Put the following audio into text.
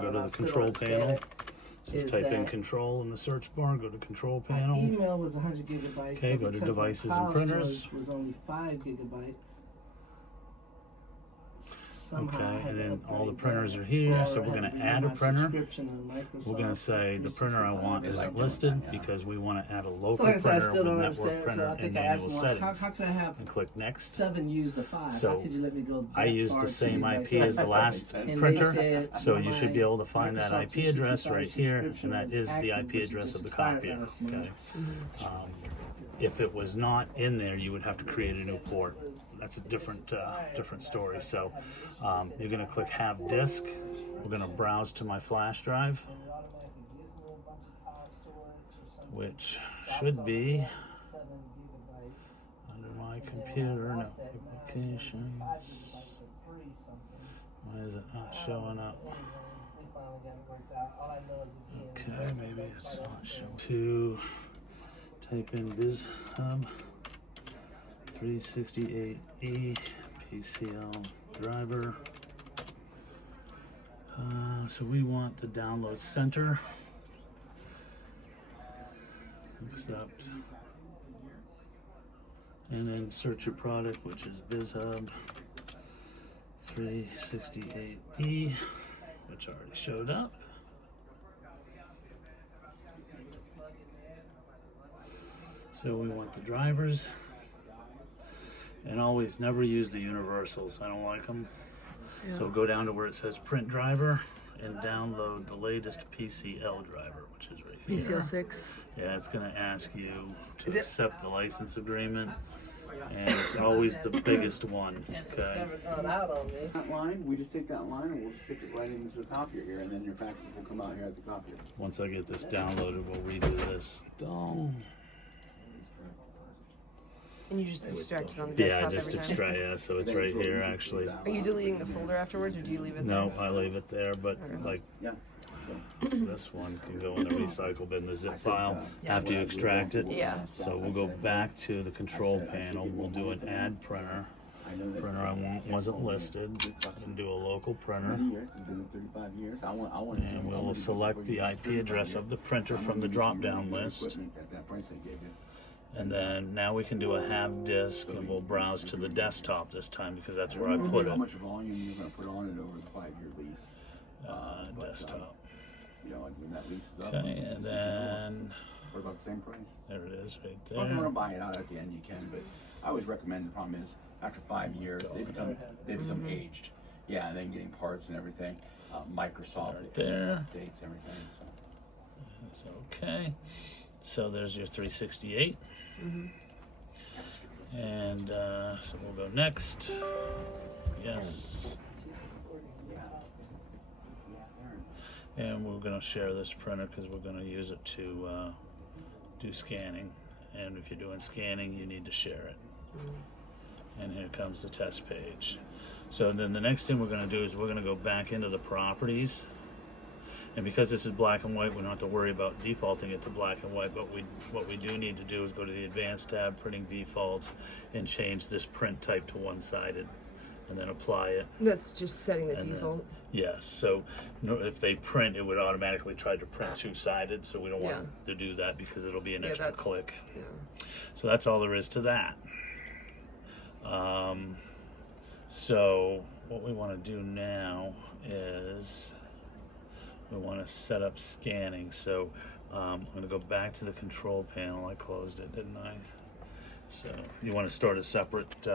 go to the control panel. Just type in control in the search bar, go to control panel. My email was 100 gigabytes. Okay, go to devices and printers. Was only 5 gigabytes. Somehow okay, and then all the printers are here, so we're going to add a printer. We're going to say the printer I want isn't listed because we want to add a local printer with network printer in manual settings. How can I have and click next. 7 use the 5? So how could you let me go I use the same IP as the last printer, so you should be able to find that IP address right here, and that is the IP address of the copier. Okay. If it was not in there, you would have to create a new port. That's a different story. So you're going to click Have Disk. We're going to browse to my flash drive, which should be under my computer. Notifications. Why is it not showing up? Okay, maybe it's not showing. To type in BizHub 368E PCL driver. So we want the download center. Accept. And then search your product, which is BizHub 368E, which already showed up. So we want the drivers, and always never use the universals. I don't like them. Yeah. So go down to where it says print driver and download the latest PCL driver, which is right here. PCL 6. Yeah, it's going to ask you to accept the license agreement, and it's always the biggest one. Okay. That line, we just take that line and we'll stick it right into the copier here, and then your faxes will come out here at the copier. Once I get this downloaded, we'll redo this. And you just extract it on the desktop every time? Yeah, just extract, yeah, so it's right here actually. Are you deleting the folder afterwards, or do you leave it there? No, I leave it there, but like this one can go in the recycle bin, the zip file, after you extract it. Yeah. So we'll go back to the control panel, we'll do an add printer. Printer I want wasn't listed, and do a local printer. And we'll select the IP address of the printer from the drop-down list. And then now we can do a have disk, and we'll browse to the desktop this time because that's where I put it. How much volume you're going to put on it over the 5-year lease? Desktop. You know, like when that lease is up. Okay, and then for about the same price. There it is, right there. Well, if you want to buy it out at the end, you can. But I always recommend. The problem is after 5 years, they become aged. Yeah, and then getting parts and everything. Microsoft right there. Updates everything. So it's okay. So there's your 368. And so we'll go next. Yes. And we're going to share this printer because we're going to use it to do scanning. And if you're doing scanning, you need to share it. And here comes the test page. So then the next thing we're going to do is we're going to go back into the properties. And because this is black and white, we don't have to worry about defaulting it to black and white, but what we do need to do is go to the Advanced tab, Printing Defaults, and change this print type to one-sided, and then apply it. That's just setting the default? Yes, so if they print, it would automatically try to print two-sided, so we don't want to do that because it'll be an extra click. Yeah. So that's all there is to that. So what we want to do now is we want to set up scanning. So I'm going to go back to the control panel. I closed it, didn't I? So you want to start a separate